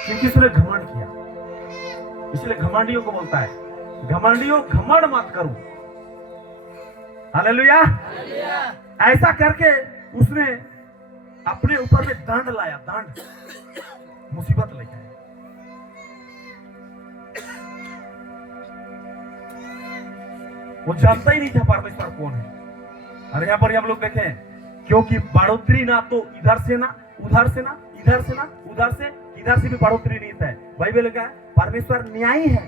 क्योंकि उसने घमंड किया। इसलिए घमंडियों को बोलता है, घमंडियों घमंड मत करो। हालेलुया। ऐसा करके उसने अपने ऊपर में दंड लाया, दंड, मुसीबत लेके आया। वो जानता ही नहीं था परमेश्वर कौन है। और यहां पर हम लोग देखें, क्योंकि बढ़ोतरी ना तो इधर से ना उधर से ना इधर से ना उधर से, इधर से भी बढ़ोतरी नहीं है। बाइबल का परमेश्वर न्यायी है,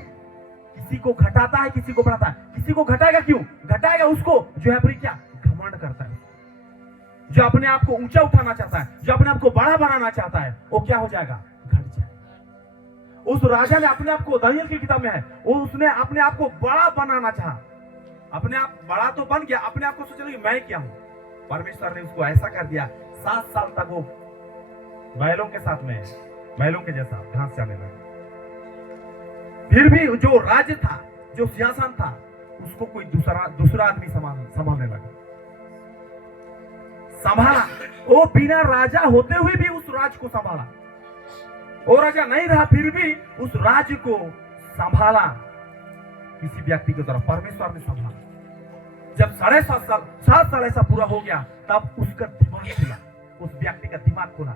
किसी को घटाता है किसी को बढ़ाता है। किसी को घटाएगा, क्यों घटाएगा? उसको जो है फिर क्या घमंड करता है, जो अपने आप को ऊंचा उठाना चाहता है, जो अपने आप को बड़ा बनाना चाहता है, वो क्या हो जाएगा? घट जाएगा। उस राजा ने अपने आप को, दानियल की किताब में है, उसने अपने आप को बड़ा बनाना चाहा। अपने आप बड़ा तो बन गया, अपने आप को सोचने लगे मैं क्या हूं। परमेश्वर ने उसको ऐसा कर दिया, 7 साल तक वो बैलों के साथ में, बैलों के जैसा घास चलने लगा। फिर भी जो राज्य था, जो सिंहासन था, उसको कोई दूसरा आदमी संभालने लगा, संभाला। वो बिना राजा होते हुए भी उस राज्य को संभाला। वो राजा नहीं रहा, फिर भी उस राज्य को संभाला किसी व्यक्ति की तरफ परमेश्वर ने संभाला। जब 7.5 साल ऐसा पूरा हो गया, तब उसका दिमाग खुला, उस व्यक्ति का दिमाग खुला।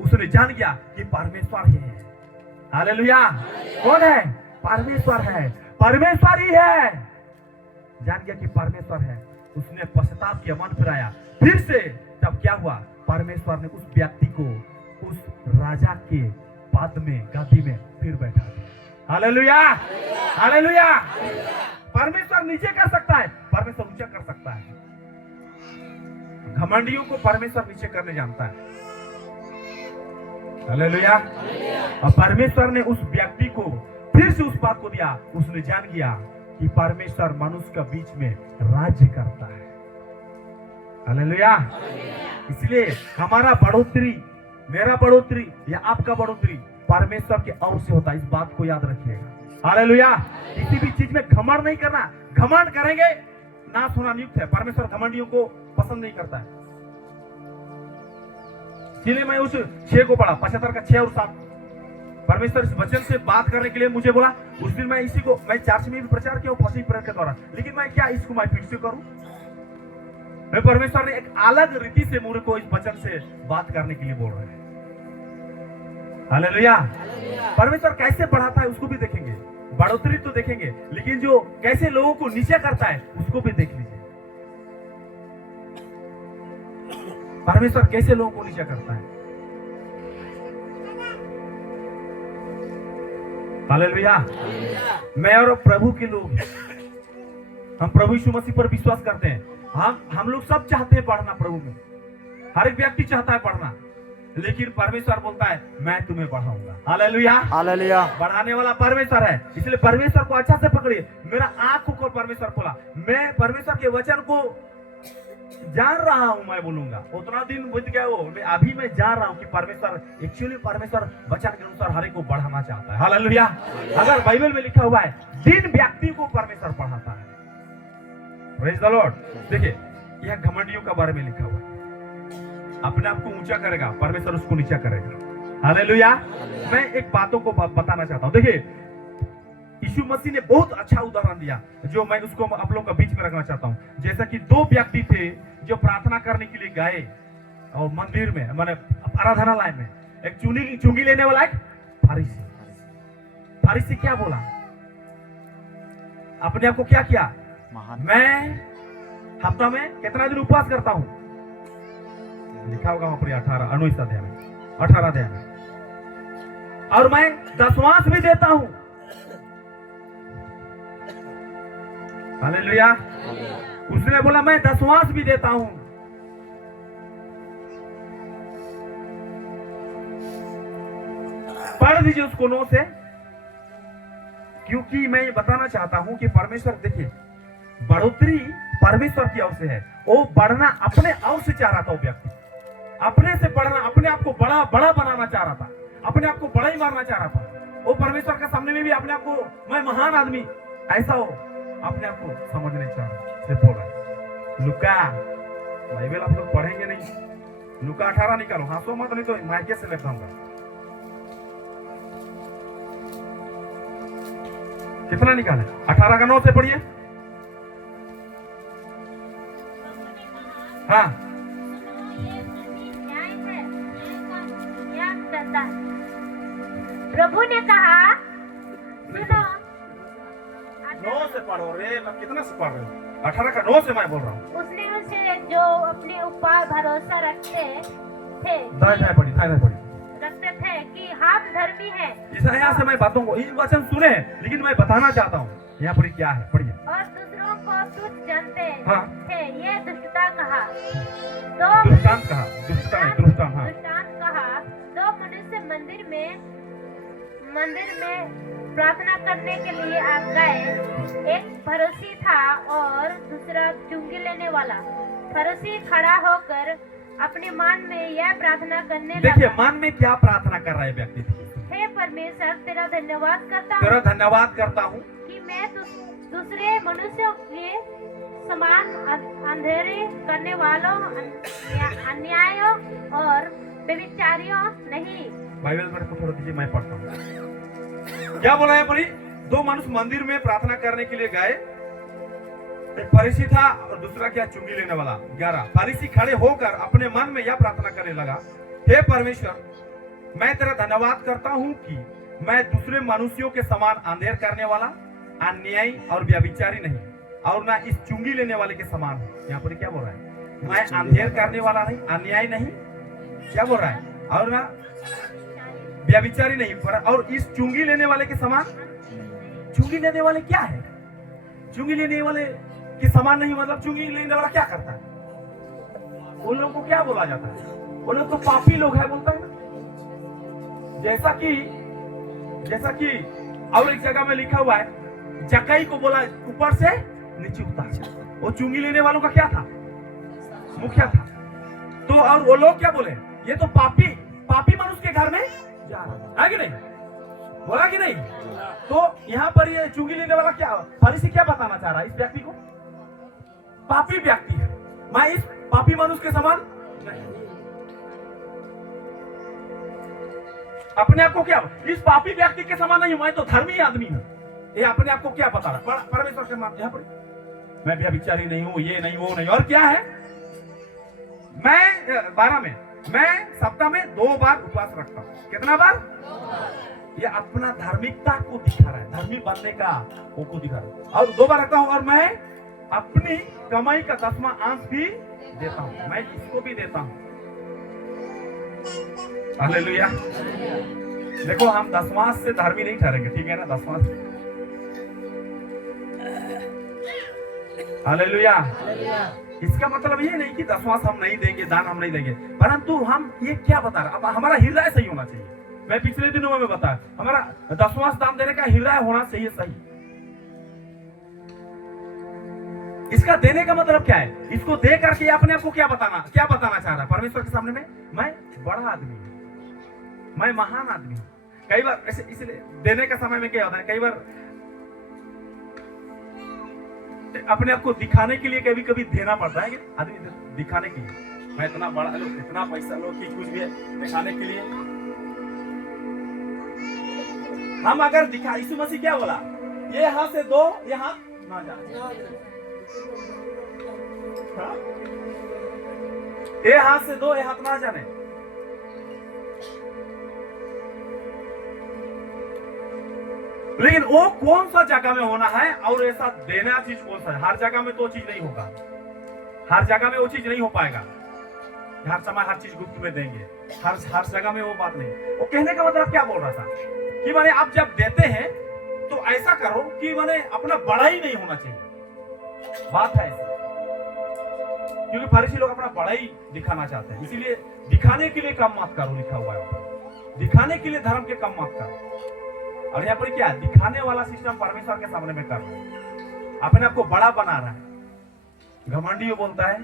उसने जान गया कि परमेश्वर ही है। हालेलुया। कौन है? परमेश्वर है, परमेश्वर ही है। जान गया कि परमेश्वर है। उसने पश्चाताप किया, मन फिराया फिर से। तब क्या हुआ? परमेश्वर ने उस व्यक्ति को उस राजा के पद में, गद्दी में फिर बैठा दिया। Hallelujah, hallelujah. परमेश्वर नीचे कर सकता है, परमेश्वर ऊंचा कर सकता है। घमंडियों को परमेश्वर नीचे करने जानता है। हालेलुया। और परमेश्वर ने उस व्यक्ति को फिर से उस बात को दिया। उसने जान गया कि परमेश्वर मनुष्य के बीच में राज्य करता है। हालेलुया। इसलिए हमारा बढ़ोतरी, मेरा बढ़ोतरी या आपका बढ़ोतरी परमेश्वर के ओर से होता है। इस बात को याद रखिएगा। हालेलुया। किसी भी चीज में घमंड नहीं करना। घमंड करेंगे नाश होना नियुक्त है। परमेश्वर घमंडियों को पसंद नहीं करता है। इसलिए मैं उस 6 को पढ़ा, 75 का 6 और 7। परमेश्वर इस वचन से बात करने के लिए मुझे बोला। उस दिन मैं इसी को, मैं चर्च में भी प्रचार किया फंसी प्रेयर के द्वारा, लेकिन मैं क्या इसको मैं फिर से करूं? मैं परमेश्वर ने एक अलग रीति से मुझे को इस वचन से बात करने के लिए बोल रहे हैं। हालेलुया। परमेश्वर कैसे बढ़ाता है उसको भी देखेंगे, बढ़ोतरी तो देखेंगे, लेकिन जो कैसे लोगों को नीचे करता है उसको भी देख लीजिए। परमेश्वर कैसे लोगों को नीचे करता है। हालेलुया। मैं और प्रभु के लोग हैं, हम प्रभु यीशु मसीह पर विश्वास करते हैं। हम लोग सब चाहते हैं पढ़ना प्रभु में, हर एक व्यक्ति चाहता है पढ़ना, लेकिन परमेश्वर बोलता है मैं तुम्हें बढ़ाऊंगा। Hallelujah, hallelujah. बढ़ाने वाला परमेश्वर है। इसलिए परमेश्वर को अच्छा से पकड़िए। मेरा आंख को परमेश्वर खोला, मैं परमेश्वर के वचन को जान रहा हूं। मैं बोलूंगा उतना दिन बीत गया वो, अभी मैं जान रहा हूं कि परमेश्वर एक्चुअली परमेश्वर वचन के अनुसार हर एक को बढ़ाना चाहता है। हालेलुया। अगर बाइबल में लिखा हुआ है जिन व्यक्ति को परमेश्वर बढ़ाता है, प्रेज द लॉर्ड। देखिए यह घमंडियों का बारे में लिखा हुआ है। अपने आप को ऊंचा करेगा, परमेश्वर उसको नीचा करेगा। हालेलुया। मैं एक बातों को बताना चाहता हूं। देखिए यीशु मसीह ने बहुत अच्छा उदाहरण दिया, जो मैं उसको आप लोगों के बीच में रखना चाहता हूं। जैसा कि 2 व्यक्ति थे जो प्रार्थना करने के लिए गए और मंदिर में, माने आराधनालय में। एक चुंगी लेने वाला, एक फरीसी। फरीसी क्या बोला? अपने आप को क्या किया? मैं हफ्ता में कितना दिन उपवास करता हूं, लिखा होगा वहां पर 19 अध्याय में, 18 अध्याय में, और मैं दशवांश भी देता हूं। हालेलुया। उसने बोला मैं दशवांश भी देता हूं। पढ़ दीजिए उसको नो से, क्योंकि मैं ये बताना चाहता हूं कि परमेश्वर, देखिए बढ़ोतरी परमेश्वर की ओर से है। वो बढ़ना अपने ओर से चाह रहा था। वो व्यक्ति अपने से बढ़ना, अपने आप को बड़ा बड़ा बनाना चाह रहा था, अपने आप को बड़ा ही मारना चाह रहा था। वो परमेश्वर के सामने में भी अपने आप को मैं महान आदमी ऐसा हो अपने आप को समझने चाह रहा है। बोला लुका, बाइबल आप लोग पढ़ेंगे नहीं, लुका 18 निकालो, हंसो मत नहीं तो माइके से लेता हूँ। कितना निकाले? 18 का 9 से पढ़िए। हाँ, प्रभु ने कहा सुनो। 9 से पढ़ो रे, मैं कितना से पढ़ रहा हूँ? 18 का 9 से मैं बोल रहा हूँ। उसने उनसे जो अपने ऊपर भरोसा रखते थे रखते थे कि हम धर्मी हैं यहाँ से मैं बातों को, इन वचन सुने, लेकिन मैं बताना चाहता हूँ यहाँ पर क्या है, पढ़िए। और दूसरों को तुच्छ जानते हाँ। थे, ये दुष्टता कहा। तो दृष्टांत कहा, दृष्टांत, हाँ। दृष्टांत कहा। दो मनुष्य मंदिर में प्रार्थना करने के लिए आ गए। एक फरीसी था और दूसरा चुंगी लेने वाला। फरीसी खड़ा होकर अपने मन में यह प्रार्थना करने लगा। देखिए मन में क्या प्रार्थना कर रहा है व्यक्ति? हे परमेश्वर, तेरा धन्यवाद करता हूँ कि मैं दूसरे मनुष्यों के समान अंधेरे करने वालों, अन्यायों और व्यभिचारियों नहीं। बाइबल मेरे को थोड़ा दीजिए, मैं पढ़ता हूँ। क्या बोला है पढ़ी? दो मनुष्य मंदिर में प्रार्थना करने के लिए गए। एक फरीसी था और दूसरा क्या, चुंगी लेने वाला। 11 फरीसी खड़े होकर अपने मन में यह प्रार्थना करने लगा, हे परमेश्वर, मैं तेरा धन्यवाद करता हूँ कि मैं दूसरे मनुष्यों के समान अंधेर करने वाला, अन्यायी और व्यभिचारी नहीं, और ना इस चुंगी लेने वाले के समान हूँ। यहाँ पर क्या बोल रहा है? मैं अंधेर करने वाला नहीं, अन्यायी नहीं, क्या बोल रहा है? और ना व्यभिचारी नहीं, और इस चुंगी लेने वाले के समान। चुंगी लेने वाले क्या है? चुंगी लेने वाले के समान नहीं, मतलब चुंगी लेने वाला क्या करता है? उन लोगों को क्या बोला जाता है? वो लोग तो पापी लोग है बोलता है ना। जैसा कि और एक जगह में लिखा हुआ है, जक्कई को बोला ऊपर से नीचे उतार। वो चुंगी लेने वालों का क्या था? मुखिया था। तो और वो लोग क्या बोले? ये तो पापी मनुष्य के घर में जा रहा है कि नहीं? बोला कि नहीं? तो यहाँ पर ये चुंगी लेने वाला क्या, फरीसी क्या बताना चाह रहा है? इस व्यक्ति को पापी व्यक्ति है, मैं इस पापी मनुष्य के समान नहीं। अपने आप को क्या, इस पापी व्यक्ति के समान नहीं, मैं तो धर्मी आदमी हूँ। ये अपने आप को क्या बता रहा? परमेश्वर के मान, यहाँ पर मैं व्यभिचारी नहीं हूँ, ये नहीं, वो नहीं, और क्या है? मैं 12 में मैं सप्ताह में 2 बार उपवास रखता हूँ। कितना बार? 2 बार। ये अपना धार्मिकता को दिखा रहा है, धर्मी बनने का वो को दिखा रहा है। और 2 बार रखता हूँ, और मैं अपनी कमाई का 10वां अंश भी देता हूँ, मैं इसको भी देता हूँ। हालेलुया। देखो हम 10वां से धर्मी नहीं ठहरेंगे, ठीक है ना? 10वां। हालेलुया। इसका मतलब ये नहीं कि 10वां हम नहीं देंगे, दान हम नहीं देंगे, परंतु हम ये क्या बता रहे? अब हमारा हृदय सही होना चाहिए। मैं पिछले दिनों में बताया, हमारा 10वां दान देने का हृदय होना चाहिए सही। इसका देने का मतलब क्या है? इसको दे करके अपने आप को क्या बताना चाह रहा है परमेश्वर के सामने में? मैं बड़ा आदमी हूं, मैं महान आदमी हूं। कई बार ऐसे इसलिए देने का समय में क्या होता है, कई बार अपने आप को दिखाने के लिए कभी कभी देना पड़ता है कि आदमी दिखाने के लिए, मैं इतना बड़ा लो, इतना पैसा लो, कि कुछ भी दिखाने के लिए हम अगर दिखा। यीशु मसीह क्या बोला? ये हाथ से दो, ये हाथ ना जाने, ये हाथ से दो, ये हाथ ना जाने। लेकिन वो कौन सा जगह में होना है और ऐसा देना चीज कौन सा है? हर जगह में तो चीज नहीं होगा, हर जगह में वो चीज नहीं हो पाएगा। हर समय हर चीज गुप्त में देंगे, हर जगह में वो बात नहीं। वो कहने का मतलब क्या बोल रहा था कि माने आप जब देते हैं तो ऐसा करो कि माने अपना बड़ा ही नहीं होना चाहिए। बात है ऐसी, क्योंकि फरीसी लोग अपना बड़ा ही दिखाना चाहते हैं, इसीलिए दिखाने के लिए कम मत करो, लिखा हुआ है। दिखाने के लिए धर्म के कम मत करो। और यहाँ पर क्या दिखाने वाला सिस्टम परमेश्वर के सामने में कर रहा है, अपने आप को बड़ा बना रहा है। घमंडी बोलता है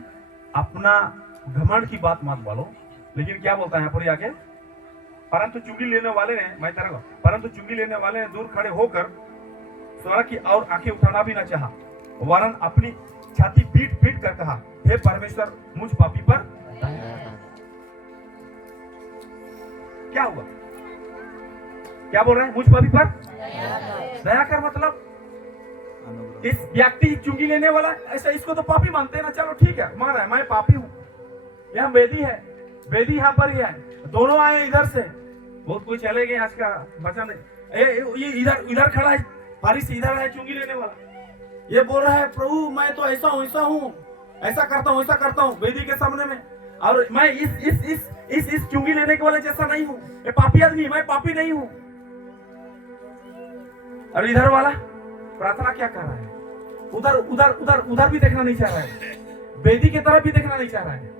अपना घमंड की बात मत बोलो, लेकिन क्या बोलता है यहाँ पर आगे? परंतु चुंगी लेने वाले ने, मैं तेरा परंतु चुंगी लेने वाले ने दूर खड़े होकर स्वर्ग की और आंखें उठाना भी न चाहा, वरन अपनी छाती पीट पीट कर कहा, हे परमेश्वर, मुझ पापी पर। क्या हुआ? क्या बोल रहे हैं? मुझ पापी पर दया कर मतलब इस व्यक्ति चुंगी लेने वाला ऐसा, इसको तो पापी मानते हैं ना, चलो ठीक है मान रहा है मैं पापी हूँ। यहाँ वेदी है, वेदी यहाँ पर ही है, दोनों आए इधर से, बहुत कोई चले गए आज का वचन। ये इधर इधर खड़ा है, फारिस इधर है चुंगी लेने वाला, ये बोल रहा है प्रभु मैं तो ऐसा हूँ ऐसा करता हूँ, ऐसा करता हूँ वेदी के सामने में, और मैं इस चुंगी लेने के वाले जैसा नहीं हूँ, ये पापी आदमी, मैं पापी नहीं हूँ। और इधर वाला प्रार्थना क्या कर रहा है? उधर उधर उधर उधर भी देखना नहीं चाह रहा है, वेदी की तरफ भी देखना नहीं चाह रहा है।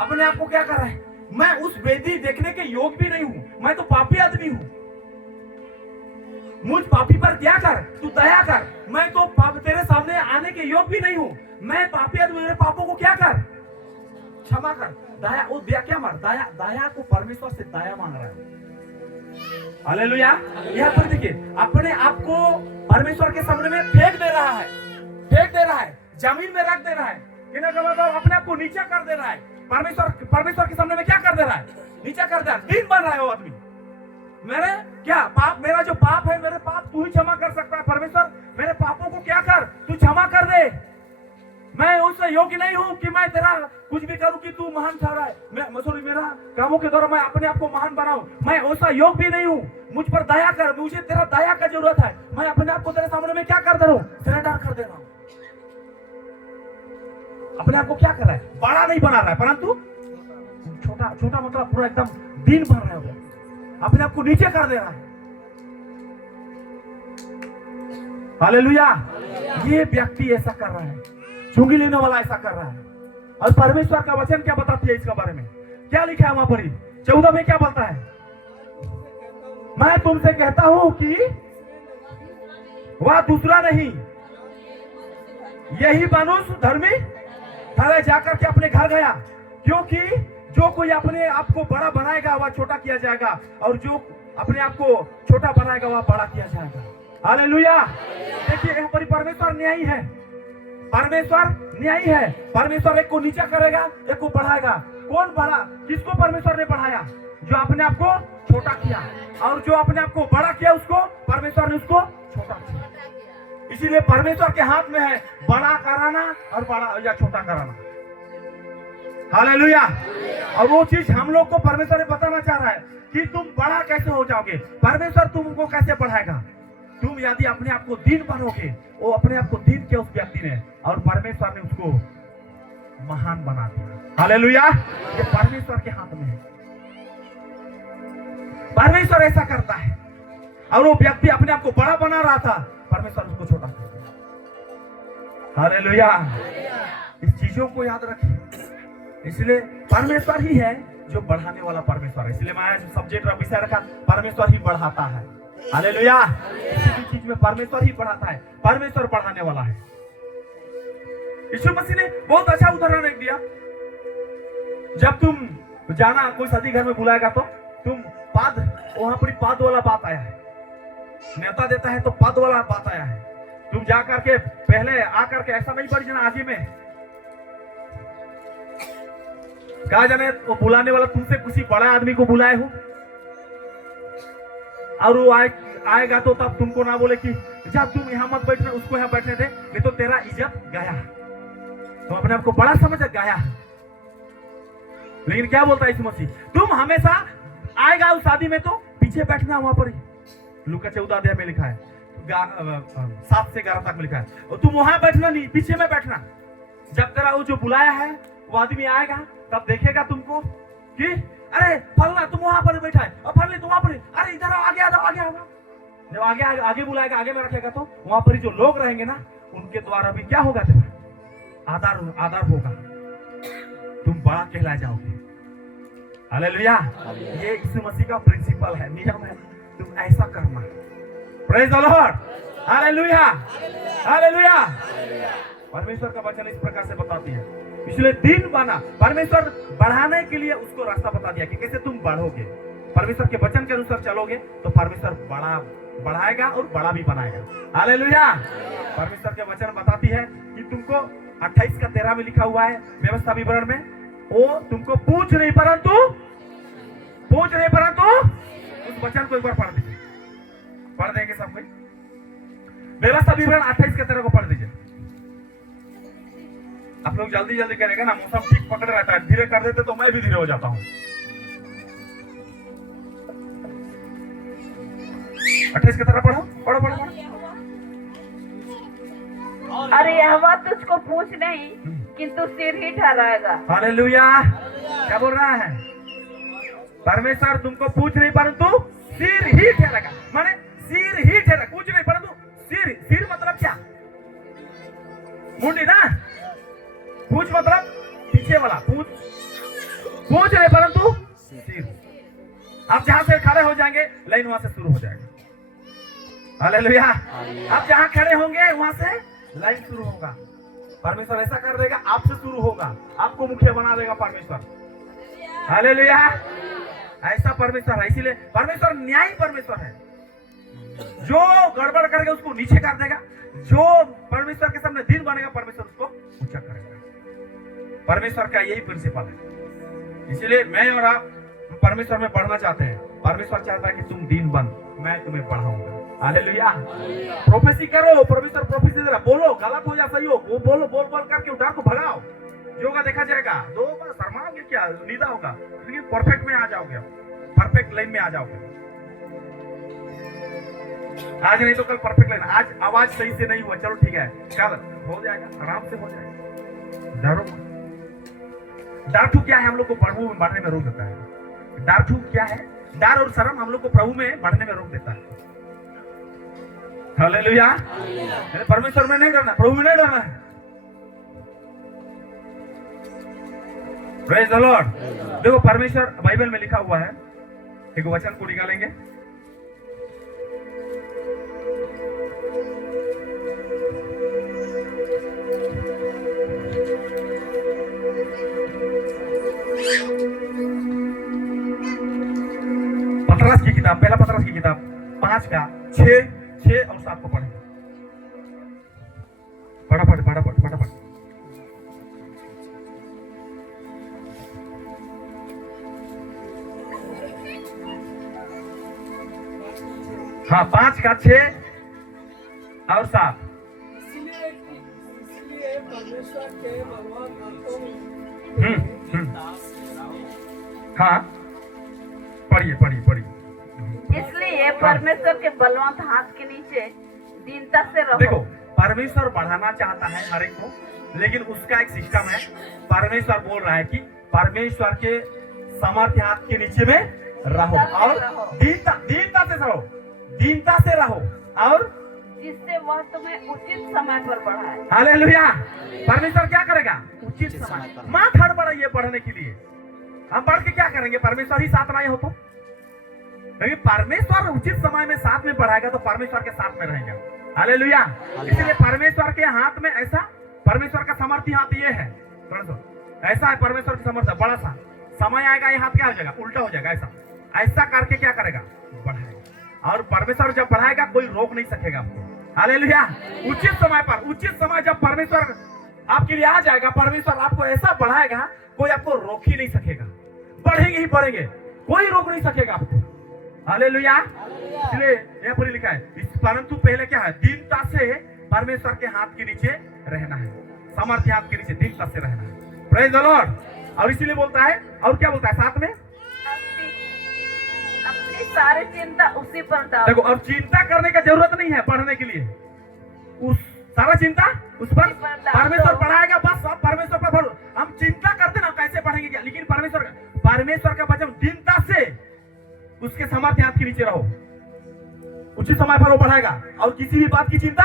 अपने आप को क्या कर रहा है? मैं उस वेदी देखने के योग भी नहीं हूं, मैं तो पापी आदमी हूं, मुझ पापी पर क्या कर, तू दया कर, मैं तो तेरे सामने आने के योग भी नहीं हूं, मैं पापी आदमी, मेरे पापों को क्या कर, क्षमा कर। दया, वो दया क्या मार, दया को परमेश्वर से दया मांग रहा है। हालेलुया। यहाँ पर देखिए अपने आप को परमेश्वर के सामने में फेंक दे रहा है, जमीन में रख दे रहा है, अपने आप को नीचा कर दे रहा है। परमेश्वर के सामने में क्या कर दे रहा है? नीचा कर दे रहा है, दीन बन रहा है वो आदमी। मेरे क्या पाप, मेरा जो पाप है, मेरे पाप तू ही क्षमा कर सकता है परमेश्वर, मेरे पापों को क्या कर, तू क्षमा कर दे। मैं उससे योग्य नहीं हूं कि मैं तेरा कुछ भी करूं कि तू महान ठहरा है, मेरा कामों के द्वारा मैं अपने आप को महान बनाऊं, मैं उसका योग्य भी नहीं हूं, मुझ पर दया कर, मुझे तेरा दया का जरूरत है। मैं अपने आप को तेरे सामने में क्या कर दे रहा हूं, सरेंडर कर दे रहा हूं। अपने आप को क्या कर रहा है? बड़ा नहीं बना रहा है, परंतु छोटा, छोटा मतलब पूरा एकदम दीन बन रहा है, अपने आप को नीचे कर दे रहा है। हालेलुया। ये व्यक्ति ऐसा कर रहा है, चुंगी लेने वाला ऐसा कर रहा है। और परमेश्वर का वचन क्या बताती है इसके बारे में? क्या लिखा है वहां पर ही 14 में क्या बोलता है? मैं तुमसे कहता हूं कि वह दूसरा नहीं, यही मनुष्य धर्मी ठहरे, जाकर के अपने घर गया, क्योंकि जो कोई अपने आप को बड़ा बनाएगा वह छोटा किया जाएगा, और जो अपने आप को छोटा बनाएगा वह बड़ा किया जाएगा। हालेलुया। देखिए यहाँ पर परमेश्वर न्यायी है, परमेश्वर न्यायी है। परमेश्वर एक को नीचा करेगा, एक को बढ़ाएगा। कौन बढ़ा? किसको परमेश्वर ने बढ़ाया? जो अपने आप को छोटा किया, और जो अपने आप को बड़ा किया उसको परमेश्वर ने उसको छोटा किया। इसीलिए परमेश्वर के हाथ में है बड़ा कराना और बड़ा या छोटा कराना। हालेलुया। और वो चीज हम लोग को परमेश्वर ने बताना चाह रहा है कि तुम बड़ा कैसे हो जाओगे, परमेश्वर तुमको कैसे बढ़ाएगा। तुम यदि अपने आप को दीन बनोगे, वो अपने आप को दीन किया उस व्यक्ति ने, और परमेश्वर ने उसको महान बना दिया। हालेलुया। ये परमेश्वर के हाथ में है, परमेश्वर ऐसा करता है। और वो व्यक्ति अपने आप को बड़ा बना रहा था, परमेश्वर उसको छोटा कर दिया। हालेलुया। इस चीजों को याद रखें। इसलिए परमेश्वर ही है जो बढ़ाने वाला परमेश्वर है। इसलिए मैं सब्जेक्ट विषय रखा, परमेश्वर ही बढ़ाता है। हालेलुया। किसी भी चीज में परमेश्वर ही बढ़ाता है, परमेश्वर बढ़ाने वाला है। यीशु मसीह ने बहुत अच्छा उदाहरण एक दिया। जब तुम जाना कोई शादी घर में बुलाएगा तो तुम पाद, वहां पर पाद वाला बात आया है, न्योता देता है तो पद वाला बात आया है। तुम जा करके पहले आकर के ऐसा नहीं बढ़ जाना आगे में, कहा जाने वो बुलाने वाला तुमसे किसी बड़ा आदमी को बुलाए हो, और वो आएगा तो तब तुमको ना बोले कि जब तुम यहाँ मत बैठना, उसको यहाँ बैठने दे, नहीं तो तेरा इज्जत गया। तुम अपने आप को बड़ा समझ गया। लेकिन क्या बोलता है यीशु मसीह? तुम हमेशा आएगा उस शादी में तो पीछे बैठना, वहां पर ही लूका 14 अध्याय में लिखा है, 7 से 11 तक में लिखा है, और तुम वहां बैठना नहीं, पीछे में बैठना। जब तेरा वो जो बुलाया है वो आदमी आएगा तब देखेगा तुमको कि अरे फलना तुम वहां पर बैठा है, और फलनी तुम वहां पर, अरे इधर आओ, आगे आ जाओ, आगे आओ। जब आगे बुलाएगा, आगे में रखेगा तो वहां पर जो लोग रहेंगे ना, उनके द्वारा भी क्या होगा? तेरा आदर होगा, तुम बड़ा कहलाए जाओगे। हालेलुया। ये यीशु मसीह का प्रिंसिपल है, नियम है, तुम ऐसा करना। Praise the Lord. Hallelujah. Hallelujah. परमेश्वर का वचन इस प्रकार से बताती है। इसलिए दिन बना, परमेश्वर बढ़ाने के लिए उसको रास्ता बता दिया कि कैसे तुम बढ़ोगे। परमेश्वर के वचन के अनुसार चलोगे तो परमेश्वर बढ़ाएगा और बड़ा भी बनाएगा। हालेलुया। परमेश्वर के वचन बताती है कि तुमको 28 का 13 में लिखा हुआ है व्यवस्था विवरण में, वो तुमको पूछ नहीं परंतु उस वचन को एक बार पढ़ दीजिए, पढ़ देंगे सब कोई। व्यवस्था विवरण 28 के तरह को पढ़ दीजिए। आप लोग जल्दी जल्दी करेंगे ना, मौसम ठीक पकड़ रहता है, धीरे कर देते तो मैं भी धीरे हो जाता हूँ। 28 की तरह पढ़ो, पढ़ो पढ़ो पढ़ो। अरे यहोवा तुझको पूछ नहीं किंतु सिर ही ठहराएगा। हालेलुया। क्या बोल रहा है? परमेश्वर तुमको पूछ नहीं परंतु सिर ही ठहराएगा। माने सिर ही ठहरा, कुछ नहीं परंतु सिर। सिर मतलब क्या? मुंडी ना। पूछ मतलब पीछे वाला पूछ। पूछ नहीं परंतु सिर। आप जहां से खड़े हो जाएंगे लाइन वहां से शुरू हो जाएगा। हालेलुया। आप जहां खड़े होंगे वहां से लाइन शुरू होगा। परमेश्वर ऐसा कर देगा, आपसे शुरू होगा, आपको मुखिया बना देगा परमेश्वर। हालेलुया। ऐसा परमेश्वर है, इसीलिए परमेश्वर न्यायी परमेश्वर है। जो गड़बड़ करेगा उसको नीचे कर देगा, जो परमेश्वर के सामने दिन बनेगा परमेश्वर उसको ऊंचा करेगा। परमेश्वर का यही प्रिंसिपल है। इसीलिए मैं और आप परमेश्वर में बढ़ना चाहते हैं। परमेश्वर चाहता है कि तुम दिन बन, मैं तुम्हें बढ़ाऊंगा। हालेलुया। प्रोफेसी करो, परमेश्वर प्रोफेसी दे रहा, बोलो, गलत हो या सही हो वो बोलो, बोल बोल करके डर को भगाओ। जो होगा देखा जाएगा। दो बार शर्माओगे क्या, निदा होगा, लेकिन परफेक्ट में आ जाओगे, परफेक्ट लाइन में आ जाओगे। आज नहीं तो कल परफेक्ट लाइन। आज आवाज सही से नहीं हुआ, चलो ठीक है, कल हो जाएगा, आराम से हो जाएगा। डरो। डांटू क्या है? हम लोग को प्रभु में बढ़ने में रोक देता है। डांटू क्या है? डर और शर्म हम लोग को प्रभु में बढ़ने में रोक देता है। हालेलुया। परमेश्वर में नहीं डरना, प्रभु में नहीं डरना है। Praise the Lord. देखो परमेश्वर बाइबल में लिखा हुआ है, एक वचन को निकालेंगे। पतरस की किताब, पहला पतरस की किताब 5 का 6 और 7 को पढ़ेंगे। फटाफट फटाफट फटाफट। हाँ, 5 का 6 और 7। इसलिए परमेश्वर के बलवान हाथों हाँ, पढ़िए पढ़िए पढ़िए। इसलिए परमेश्वर के बलवंत हाथ के नीचे दीनता से रहो। देखो परमेश्वर बढ़ाना चाहता है हर एक को, लेकिन उसका एक सिस्टम है। परमेश्वर बोल रहा है कि परमेश्वर के सामर्थ्य हाथ के नीचे में रहो और दीनता से रहो, दीनता से रहो, और जिससे वह तुम्हें उचित समय पर बढ़ाए। हालेलुया। परमेश्वर क्या करेगा? उचित समय पर। माँ हड़बड़ाइए पढ़ने के लिए, हम पढ़ के क्या करेंगे? परमेश्वर ही साथ नहीं हो तो, लेकिन परमेश्वर उचित समय में साथ में बढ़ाएगा तो परमेश्वर के साथ में रहेंगे। हालेलुया। इसलिए परमेश्वर के हाथ में ऐसा, परमेश्वर का सामर्थ्य हाथ ये है, ऐसा है परमेश्वर का सामर्थ्य। बड़ा सा समय आएगा, ये हाथ क्या हो जाएगा? उल्टा हो जाएगा। ऐसा ऐसा करके क्या करेगा? बढ़ाएगा। और परमेश्वर जब बढ़ाएगा कोई रोक नहीं सकेगा आपको। हालेलुया। उचित समय पर, उचित समय जब परमेश्वर आपके लिए आ जाएगा, परमेश्वर आपको ऐसा बढ़ाएगा कोई आपको रोक ही नहीं सकेगा। बढ़ेंगे ही बढ़ेंगे, कोई रोक नहीं सकेगा आपको। हालेलुया। इसलिए यहाँ पर लिखा है, परंतु पहले क्या है? दीनता से परमेश्वर के हाथ के नीचे रहना है, सामर्थ्य हाथ के नीचे दीनता से रहना है। Praise the Lord. और इसीलिए बोलता है, और क्या बोलता है साथ में? अपनी सारी चिंता उसी पर डालो। देखो अब चिंता करने का जरूरत नहीं है पढ़ने के लिए, उस सारा चिंता उस पर परमेश्वर पढ़ाएगा। बस अब परमेश्वर पर भरो। हम चिंता करते ना कैसे पढ़ेंगे क्या, लेकिन परमेश्वर का वचन दीनता से उसके सामर्थ्य हाथ के नीचे रहो, उचित समय पर वो बढ़ाएगा। और किसी भी बात की चिंता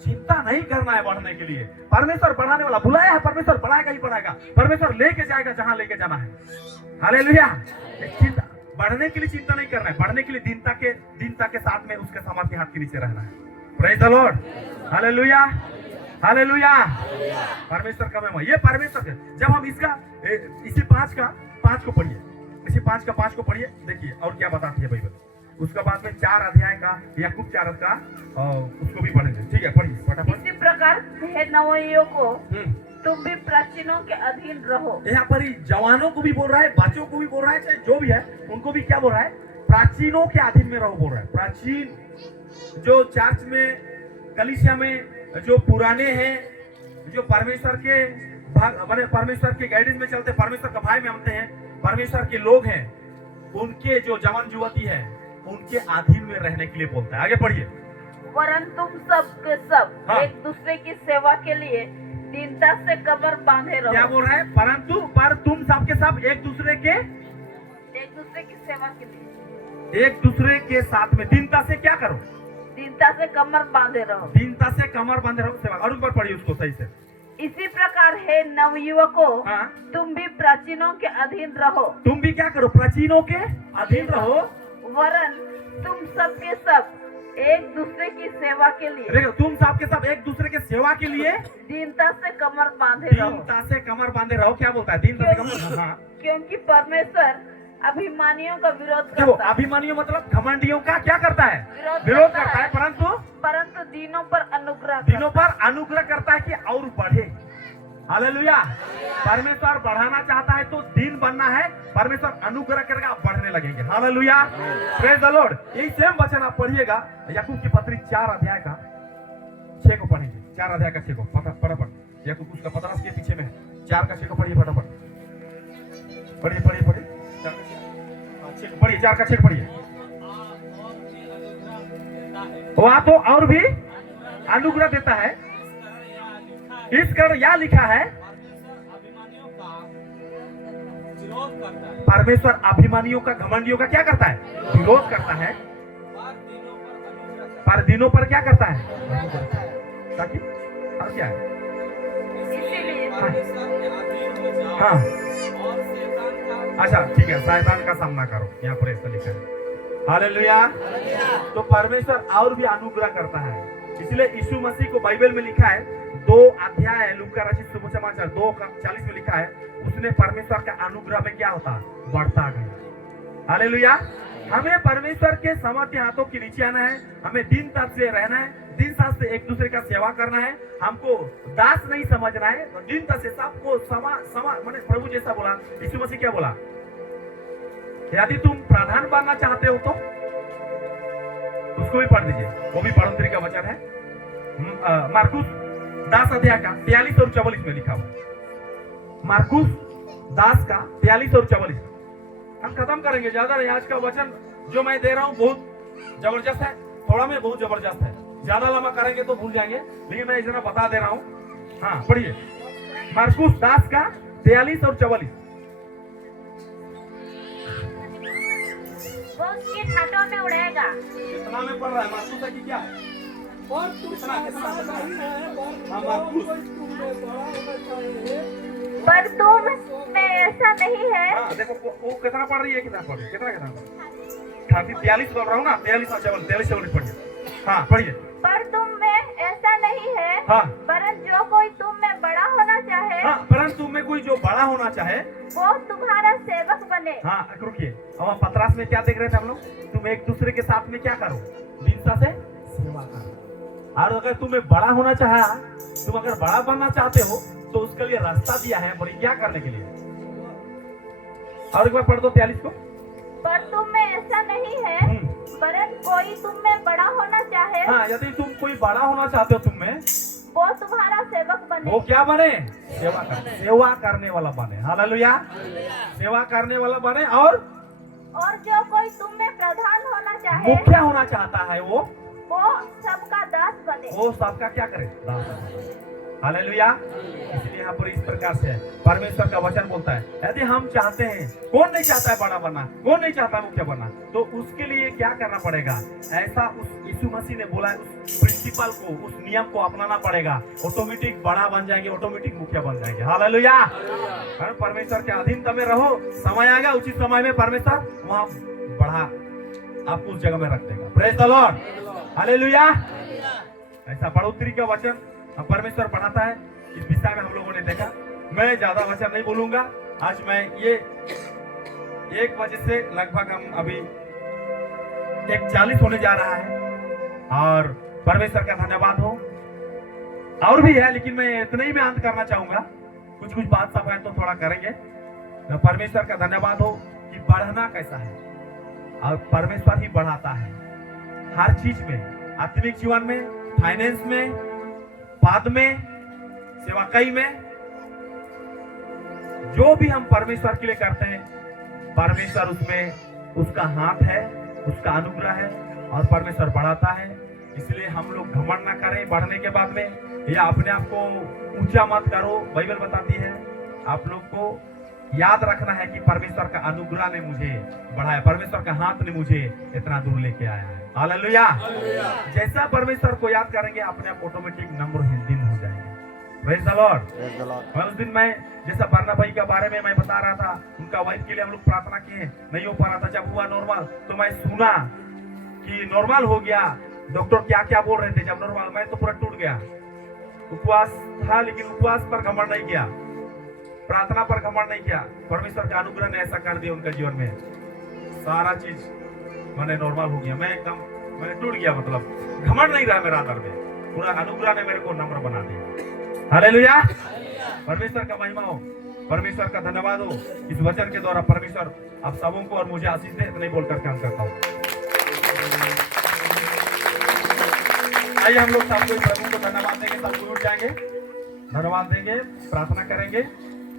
चिंता नहीं करना है बढ़ने के लिए। परमेश्वर बढ़ाने वाला, बुलाया है परमेश्वर, बढ़ाएगा ही बढ़ाएगा। परमेश्वर लेके जाएगा जहां लेके जाना है। हालेलुया। चिंता बढ़ने के लिए चिंता नहीं करना है, बढ़ने के लिए दीनता के साथ में उसके सामर्थ्य हाथ के नीचे रहना है। Praise the Lord. Hallelujah. Hallelujah. परमेश्वर का महिमा। ये परमेश्वर का, जब हम इसका इसी 5 का 5 को पढ़िए, इसी 5 का 5 को पढ़िए, देखिए और क्या बताती है बाइबल। उसका बाद में 4 अध्याय का याकूब 4 का उसको भी पढ़ेंगे। ठीक है, पढ़िए फटाफट। इसी प्रकार हे नवयुवकों को तुम भी प्राचीनों के अधीन रहो। यहाँ पर ही जवानों को भी बोल रहा है, बच्चों को भी बोल रहा है, चाहे जो भी है उनको भी क्या बोल रहा है? प्राचीनों के अधीन में रहो बोल रहा है। प्राचीन जो चर्च में, कलीसिया में जो पुराने हैं, जो परमेश्वर के माने परमेश्वर के गाइडेंस में चलते, परमेश्वर का भाई मानते हैं, परमेश्वर के लोग हैं, उनके जो जवान युवती है उनके अधीन में रहने के लिए बोलता है। आगे पढ़िए। वरन तुम सब के सब हाँ। एक दूसरे की सेवा के लिए दीनता से कमर बांधे क्या रहो। बोल रहा है? परंतु पर तुम सबके सब एक दूसरे की सेवा के लिए एक दूसरे के साथ में दीनता से क्या करो? दीनता से कमर बांधे रहो। दीनता से कमर बांधे रहो, सेवा। और ऊपर पढ़िए उसको सही से। इसी प्रकार है नवयुवकों, हाँ। तुम भी प्राचीनों के अधीन रहो। तुम भी क्या करो? प्राचीनों के अधीन रहो। वरन तुम सब के सब एक दूसरे की सेवा के लिए देखो, तुम सबके सब एक दूसरे के सेवा के लिए दीनता से कमर बांधे रहो। दीनता से कमर बांधे रहो। क्या बोलता है? दीनता से कमर। हाँ। क्योंकि परमेश्वर अभिमानियों का विरोध देखो, करता है, अभिमानियों मतलब घमंडियों का क्या करता है? विरोध विरोध करता करता है, है। परंतु दीनों पर अनुग्रह दिनों पर अनुग्रह करता है कि और बढ़े। हालेलुया। परमेश्वर बढ़ाना चाहता है तो दीन बनना है, परमेश्वर अनुग्रह करेगा, आप बढ़ने लगेंगे। Hallelujah, praise the Lord. यही सेम वचन आप पढ़िएगा याकूब की पत्री 4 अध्याय का 6 को पढ़ेंगे। 4 अध्याय का 6 को फटाफट। याकूब उसका पतरस के पीछे में 4 का 6 को पढ़िए फटाफट। पढ़िए पढ़िए पढ़िए 4 का 6 पढ़िए। वहां तो और भी अनुग्रह देता है। इस कारण यह लिखा है, परमेश्वर अभिमानियों का, घमंडियों का क्या करता है? विरोध करता है, पर दिनों पर क्या करता है? ताकि और क्या है? इसीलिए हाँ, अच्छा ठीक है, शैतान का सामना करो, यहाँ पर ऐसा लिखा है। हालेलुया। तो परमेश्वर और भी अनुग्रह करता है, इसलिए यीशु मसीह को बाइबल में लिखा है 2 अध्याय लूका रचित सुसमाचार 2:40 में लिखा है, उसने परमेश्वर का अनुग्रह में क्या होता? बढ़ता गया। हालेलुया। हमें परमेश्वर के सामर्थ्य हाथों के नीचे आना है, हमें दीनता से रहना है, दीनता से एक दूसरे का सेवा करना है, हमको दास नहीं समझना है, तो दीनता से सबको माने प्रभु जैसा बोला, यीशु मसीह क्या बोला? यदि तुम प्रधान बनना चाहते हो तो उसको भी पढ़ दीजिए, वो भी बढ़ोतरी का वचन है। मार्कुस 10 अध्याय का 43 और 44 में लिखा हुआ। मार्कुस 10 का 43 और 44। हम खत्म करेंगे, ज्यादा नहीं। आज का वचन जो मैं दे रहा हूँ बहुत जबरदस्त है, थोड़ा में बहुत जबरदस्त है। ज्यादा लंबा करेंगे तो भूल जाएंगे, लेकिन मैं इतना बता दे रहा हूँ। हाँ पढ़िए, मार्कुस 10 का 43 और 44। वो उसके ठाठों में उड़ाएगा। कितना में पढ़ रहा है? मार्कुस है कि क्या है? और तुम ऐसा नहीं है, कोई तुमने बड़ा होना चाहिए। पर तुम में ऐसा नहीं है। हाँ, देखो वो कितना पढ़ रही है, कितना पढ़ रही है, कितना 43 बोल रहा हूँ ना, 43 और 44 पढ़िए। हाँ पढ़िए। पर तुम में ऐसा नहीं है, हाँ। वरन जो कोई तुम में बड़ा होना चाहे, हाँ, परंतु तुम में कोई जो बड़ा होना चाहे वो तुम्हारा सेवक बने। हाँ रुकिए, अब हम पतरस में क्या देख रहे थे हम लोग? तुम एक दूसरे के साथ में क्या करो? दीनता से सेवा करो। और अगर तुम्हें बड़ा होना चाहे, तुम अगर बड़ा बनना चाहते हो तो उसके लिए रास्ता दिया है, बोले क्या करने के लिए? और एक बार पढ़ दो 43 को। पर तुम में ऐसा नहीं है, वरन कोई तुम में बड़ा होना चाहे, हाँ, यदि तुम कोई बड़ा होना चाहते हो तुम में, वो तुम्हारा सेवक बने। वो क्या बने? सेवा करने वाला बने। हालेलुया। सेवा करने वाला बने। और जो कोई तुम में प्रधान होना चाहे, मुखिया होना चाहता है, वो सबका दास बने। वो सबका क्या करे? दास बने। हालेलुया। इसलिए यहाँ पर इस प्रकार से परमेश्वर का वचन बोलता है, यदि हम चाहते हैं, कौन नहीं चाहता है बड़ा बनना, कौन नहीं चाहता मुखिया बनना, तो उसके लिए क्या करना पड़ेगा? ऐसा उस यीशु मसीह ने बोला है, उस प्रिंसिपल को, उस नियम को अपनाना पड़ेगा। ऑटोमेटिक बड़ा बन जाएंगे, ऑटोमेटिक मुखिया बन जाएंगे। हालेलुया। परमेश्वर के अधीनता में रहो, समय आएगा, उचित समय में परमेश्वर वहां बढ़ा आपको उस जगह में रख देगा। Praise the Lord. हालेलुया। ऐसा बढ़ोतरी का वचन परमेश्वर पढ़ाता है। इस विषय में हम लोगों ने देखा। मैं ज्यादा वचन नहीं बोलूंगा। आज मैं ये 1 बजे से लगभग हम अभी 1:40 होने जा रहा है, और परमेश्वर का धन्यवाद हो। और भी है, लेकिन मैं इतने ही में अंत करना चाहूंगा। कुछ बात सब है तो थोड़ा करेंगे। परमेश्वर का धन्यवाद हो कि बढ़ना कैसा है, और परमेश्वर ही बढ़ाता है हर चीज में, आत्मिक जीवन में, फाइनेंस में, पद में, सेवाकाई में। जो भी हम परमेश्वर के लिए करते हैं, परमेश्वर उसमें उसका हाथ है, उसका अनुग्रह है और परमेश्वर बढ़ाता है। इसलिए हम लोग घमंड ना करें बढ़ने के बाद में, या अपने आप को ऊंचा मत करो। बाइबल बताती है आप लोग को याद रखना है कि परमेश्वर का अनुग्रह ने मुझे बढ़ाया, परमेश्वर का हाथ ने मुझे इतना दूर लेके आया है। हालेलुया। जैसा परमेश्वर को याद करेंगे अपने आप ऑटोमेटिक नंबर दिन हो जाएंगे। Praise the Lord. उस दिन मैं जैसा बरना भाई के बारे में मैं बता रहा था, उनका वाइफ के लिए हम लोग प्रार्थना किए, नहीं हो पा रहा था। जब हुआ नॉर्मल तो मैं सुना कि नॉर्मल हो गया, डॉक्टर क्या क्या बोल रहे थे। जब नॉर्मल, मैं तो पूरा टूट गया। उपवास था लेकिन उपवास पर घमंड नहीं किया, प्रार्थना पर घमंड नहीं किया। परमेश्वर का अनुग्रह ने ऐसा कर दिया उनके जीवन में, सारा चीज मैंने नॉर्मल हो गया। मैं एकदम मैंने टूट गया, मतलब घमंड नहीं रहा मेरा अंदर में, पूरा अनुग्रह ने मेरे को नम्र बना दिया। हालेलुया। परमेश्वर का महिमा हो, परमेश्वर का धन्यवाद हो। इस वचन के द्वारा परमेश्वर आप सबों को और मुझे आशीष दे, इतना ही बोलकर काम करता हूँ। आइए हम लोग सब कोई प्रभु को धन्यवाद देंगे, सब उठ जाएंगे, धन्यवाद देंगे, प्रार्थना करेंगे।